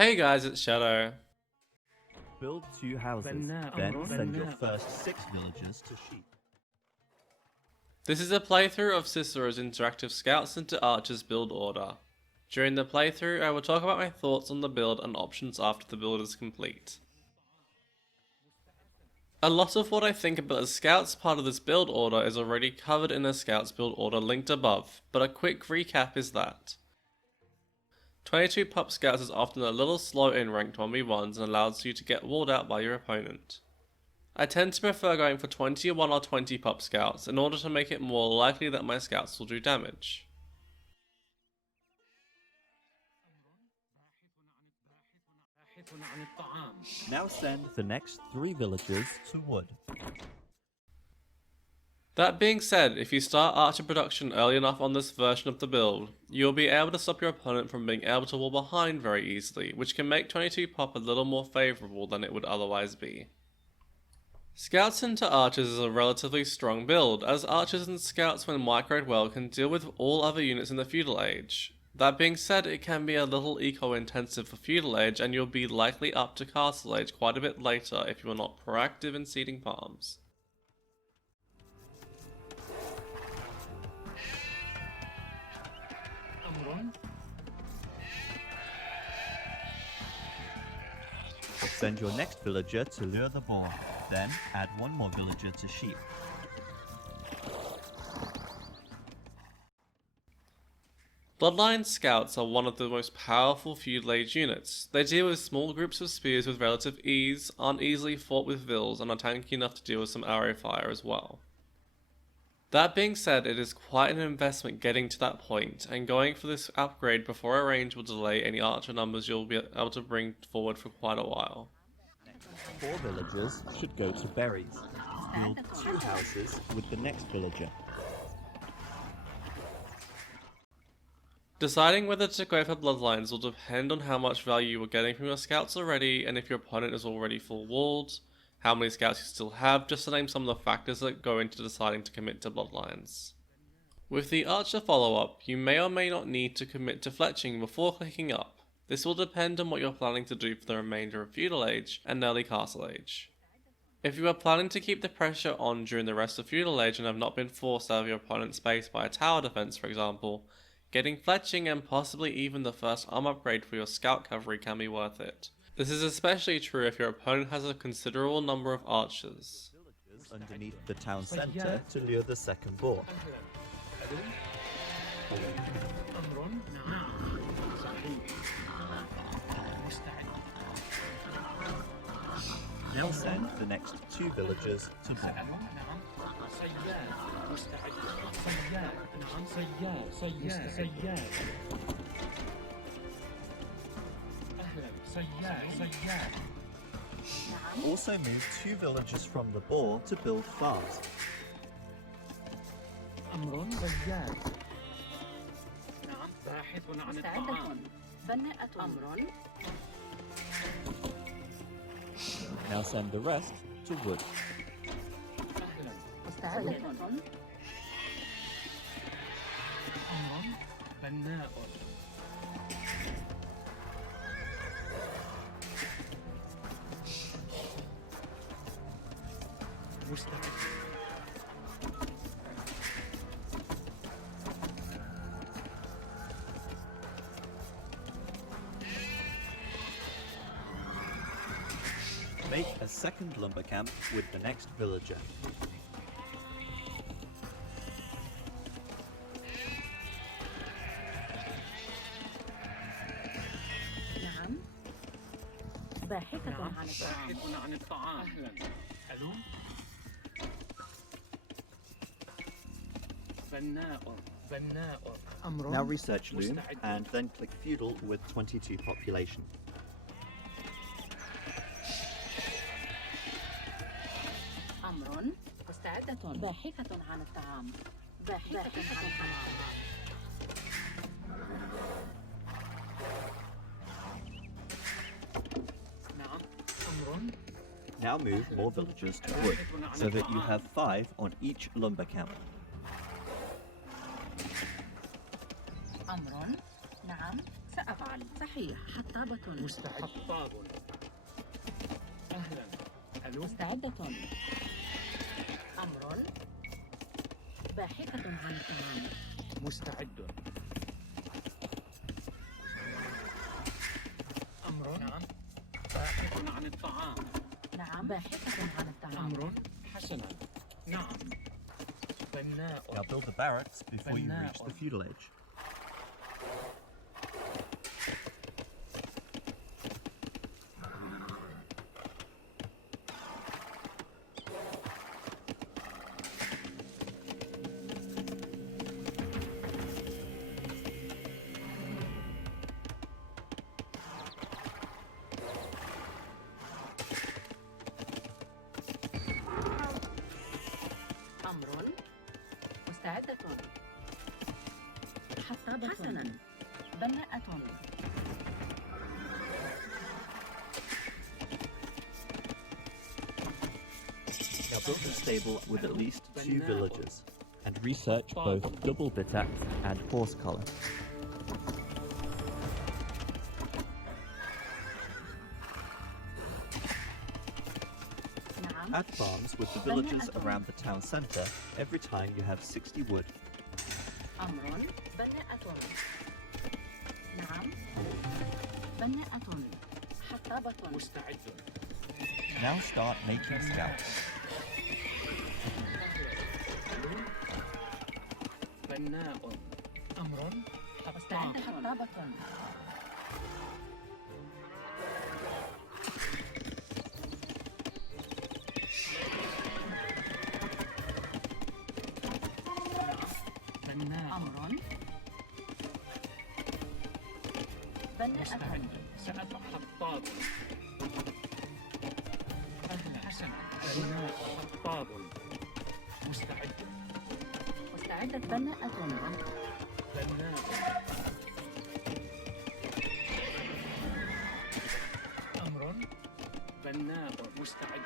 Hey guys, it's Shadow. Build 2 houses, then send your first 6 villagers to sheep. This is a playthrough of Cicero's interactive Scouts into Archers build order. During the playthrough, I will talk about my thoughts on the build and options after the build is complete. A lot of what I think about the Scouts part of this build order is already covered in the Scouts build order linked above, but a quick recap is that 22 Pup Scouts is often a little slow in ranked 1v1s and allows you to get walled out by your opponent. I tend to prefer going for 21 or 20 Pup Scouts in order to make it more likely that my Scouts will do damage. Now send the next 3 villagers to wood. That being said, if you start archer production early enough on this version of the build, you will be able to stop your opponent from being able to wall behind very easily, which can make 22 Pup a little more favourable than it would otherwise be. Scouts into Archers is a relatively strong build, as Archers and Scouts when microed well can deal with all other units in the Feudal Age. That being said, it can be a little eco-intensive for Feudal Age and you'll be likely up to Castle Age quite a bit later if you are not proactive in seeding farms. Send your next villager to lure the boar, then add 1 more villager to sheep. Bloodline Scouts are one of the most powerful Feudal Age units. They deal with small groups of spears with relative ease, aren't easily fought with vills, and are tanky enough to deal with some arrow fire as well. That being said, it is quite an investment getting to that point, and going for this upgrade before a range will delay any archer numbers you'll be able to bring forward for quite a while. 4 villagers should go to berries. Build 2 houses with the next villager. Deciding whether to go for bloodlines will depend on how much value you are getting from your scouts already, and if your opponent is already full walled, how many scouts you still have, just to name some of the factors that go into deciding to commit to bloodlines. With the archer follow-up, you may or may not need to commit to fletching before clicking up. This will depend on what you're planning to do for the remainder of Feudal Age and early Castle Age. If you are planning to keep the pressure on during the rest of Feudal Age and have not been forced out of your opponent's base by a tower defense for example, getting fletching and possibly even the first arm upgrade for your scout cavalry can be worth it. This is especially true if your opponent has a considerable number of archers. Villagers underneath the town centre to lure the second boar. Now send the next 2 villagers to boar. Also move 2 villagers from the boar to build farms. Now send the rest to wood. Make a second lumber camp with the next villager. Now research Loom and then click Feudal with 22 population. Now move more villagers to wood, so that you have 5 on each lumber camp. أمر نعم سأفعل صحيح. حطابة. مستعد. حطاب. أهلا. ألو. مستعدة. أمر. باحثة عن الطعام. مستعد. أمر. نعم. باحث عن الطعام. نعم. باحثة عن الطعام. أمر. حسنا. نعم. بناء. Now build the barracks before you reach the Feudal Age. أمر. مستعدة. حطابة. حسنا. بناءة. Now build a stable with at least 2 villagers. And research both double bit axe and horse collar. نعم. Add farms with the villagers around the town centre every time you have 60 wood. أمر. بناءة. نعم. بناءة. حطابة. مستعد. Now start making scouts. بناء. أمر. مستعد. حطابة. بناء. أمر. بناءة. مستعد. سأفعل. حطاب. أهلا. حسنا. بناء. حطاب. مستعد. مستعدة. بناءة. بناء. أمر. بناء. مستعد.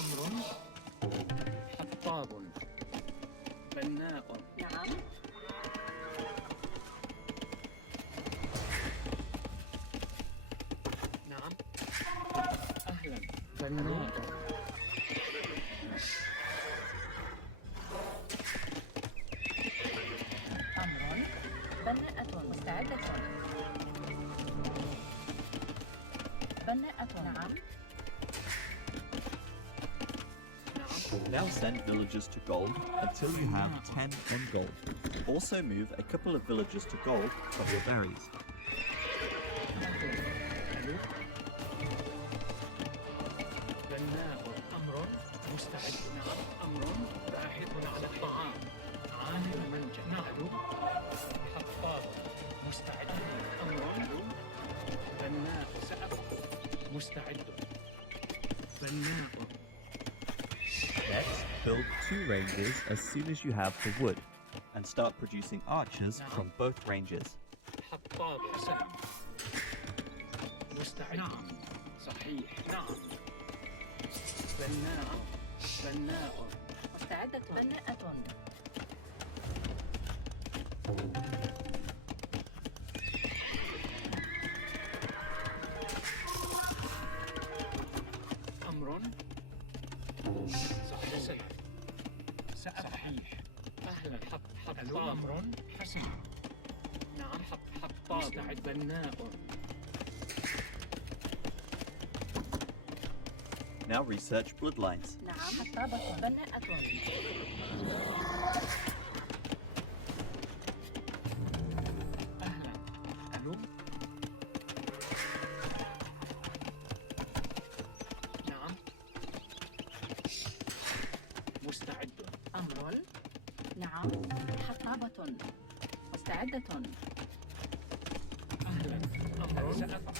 أمر. حطاب. بناء. نعم. نعم. أهلا. بناء. أمر. بناءة. مستعدة. بناءة. نعم. Now send villagers to gold until you have 10 on gold. Also move a couple of villagers to gold from your berries. بناء. أمر. مستعد. نعم. أمر. باحث على الطعام. عامل منجا. نعم. حطاب. مستعد. أمر. بناء. سأفعل. مستعد. بناء. Next, build 2 ranges as soon as you have the wood, and start producing archers from both ranges. حطاب. حسنا. مستعد. نعم. صحيح. نعم. بناء. بناء. مستعدة. بناءة. أمر. صحيح. صحيح. أهلا. حطاب. أمر. حسن. نعم. حطاب. مستعد. بناء. Now research bloodlines. نعم. حطابة. بناءة. أهلا. ألو. نعم. مستعد. أمر. نعم. حطابة. مستعدة. أهلا. أمر. سأفعل.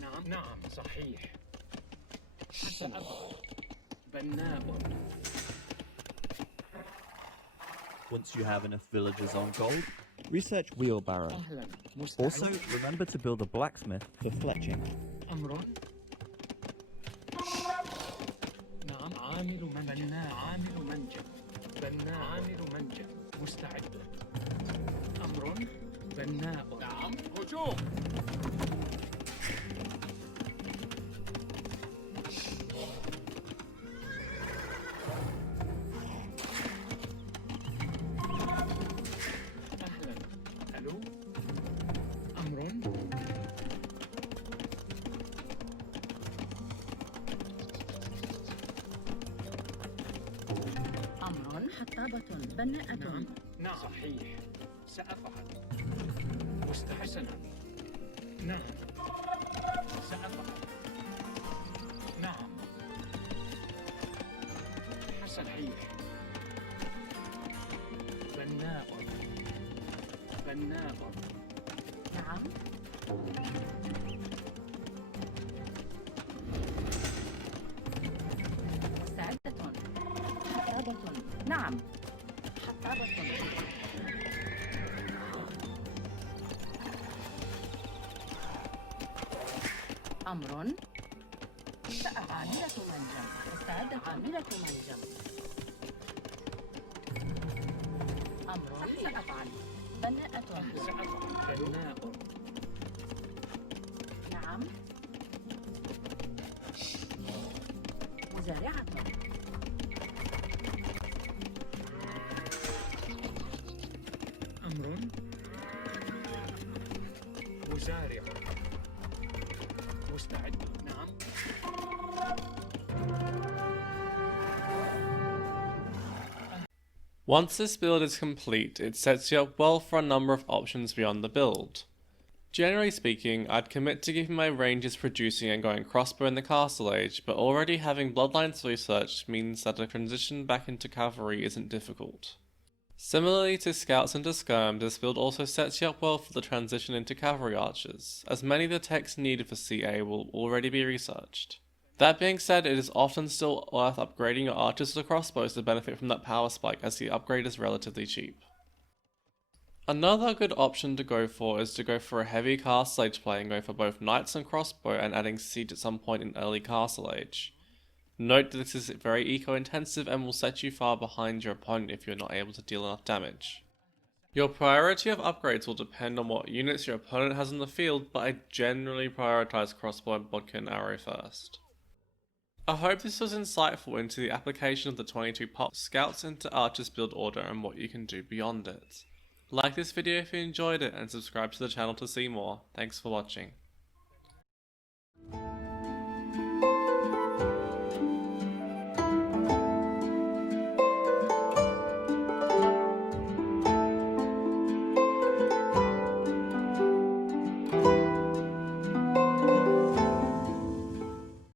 نعم. نعم. صحيح. سأفعل. بناء. Once you have enough villagers on gold, research wheelbarrow. أهلا. مستعد. Also, remember to build a blacksmith for fletching. أمر. نعم. عامل منجا. بناء. عامل منجا. بناء. عامل منجا. مستعد. أمر. بناء. نعم. هجوم. أهلا. ألو. أمر. أمر حطابة بناءة. نعم. نعم. صحيح. سأفعل. مستحسنا. نعم. سأفعل. نعم. صحيح. بناء. بناء. نعم. مستعدة. حطابة. نعم. حطابة. أمر. عاملة منجم. مستعدة. عاملة منجم. أمر سأفعل. بناءة. سأفعل. بناء. نعم. مزارعة. أمر. مزارع. مستعد. نعم. Once this build is complete, it sets you up well for a number of options beyond the build. Generally speaking, I'd commit to keeping my ranges producing and going crossbow in the Castle Age, but already having Bloodlines researched means that a transition back into cavalry isn't difficult. Similarly to Scouts into Skirm, this build also sets you up well for the transition into Cavalry Archers, as many of the techs needed for CA will already be researched. That being said, it is often still worth upgrading your archers to crossbows to benefit from that power spike, as the upgrade is relatively cheap. Another good option to go for is to go for a heavy Castle Age play and go for both knights and crossbow and adding siege at some point in early Castle Age. Note that this is very eco-intensive and will set you far behind your opponent if you're not able to deal enough damage. Your priority of upgrades will depend on what units your opponent has in the field, but I generally prioritize crossbow and bodkin arrow first. I hope this was insightful into the application of the 22 pop scouts into archers build order and what you can do beyond it. Like this video if you enjoyed it and subscribe to the channel to see more. Thanks for watching.